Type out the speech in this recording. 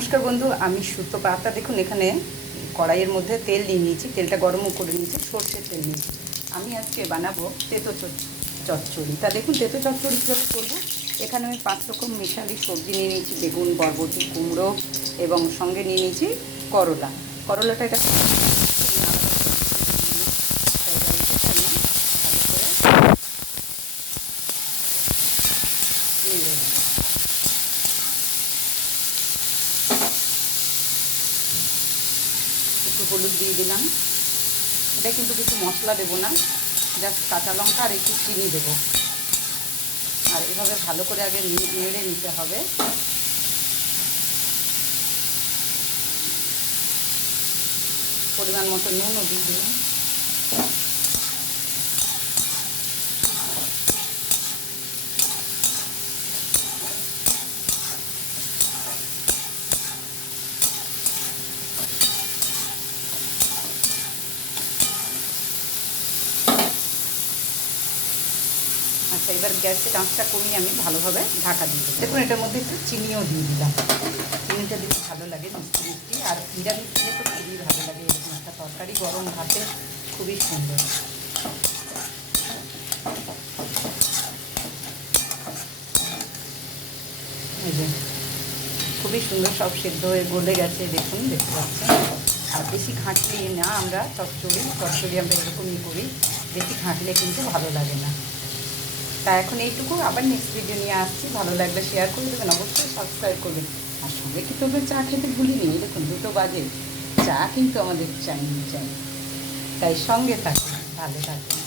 নমস্কার বন্ধু, আমি সুতো পাতা দেখুন এখানে কড়াইয়ের মধ্যে তেল নিয়ে নিয়েছি, তেলটা গরমও করে নিয়েছি সর্ষের তেল নিয়েছি। আমি আজকে বানাবো তেতো চচ্চড়ি। তা দেখুন, তেতো চচ্চড়ি কীভাবে করব? এখানে আমি পাঁচ রকম মিশালি সবজি নিয়ে নিয়েছি, বেগুন, বরবটি, কুমড়ো এবং সঙ্গে নিয়ে নিয়েছি করলা। করলাটা এটা ভালো করে নেড়ে নেব। একটু হলুদ দিয়ে দিলাম। এটা কিন্তু কিছু মশলা দেবো না, জাস্ট কাঁচা লঙ্কা আর একটু চিনি দেবো। আর এভাবে ভালো করে আগে নেড়ে নিতে হবে। পরিমাণ মতো নুনও দিয়ে দিলাম। আচ্ছা এবার গ্যাসের আঁচটা কমিয়ে আমি ভালোভাবে ঢাকা দিয়ে দেবো। দেখুন এটার মধ্যে একটু চিনিও দিয়ে দিলাম। চিনিটা দিলে ভালো লাগে মিষ্টি মিষ্টি আর নিরামিষ দিলে তো খুবই ভালো লাগে। এরকম একটা তরকারি গরম ভাতে খুবই সুন্দর। এই যে খুবই সুন্দর সব সেদ্ধ হয়ে গলে গেছে দেখুন দেখতে পাচ্ছেন? আর বেশি ঘাঁটলে না আমরা চচ্চড়ি চচ্চড়ি আমরা এরকমই করি। বেশি ঘাঁটলে কিন্তু ভালো লাগে না। তা এখন এইটুকু। আবার নেক্সট ভিডিও নিয়ে আসছি। ভালো লাগলে শেয়ার করে দেবেন। অবশ্যই সাবস্ক্রাইব করবেন। আর সঙ্গে কিন্তু তোমরা চা খেতে ভুলিনি। দেখুন, দুটো বাজে। চা কিন্তু আমাদের চাই চাই তাই সঙ্গে থাকুন। ভালো থাকুন।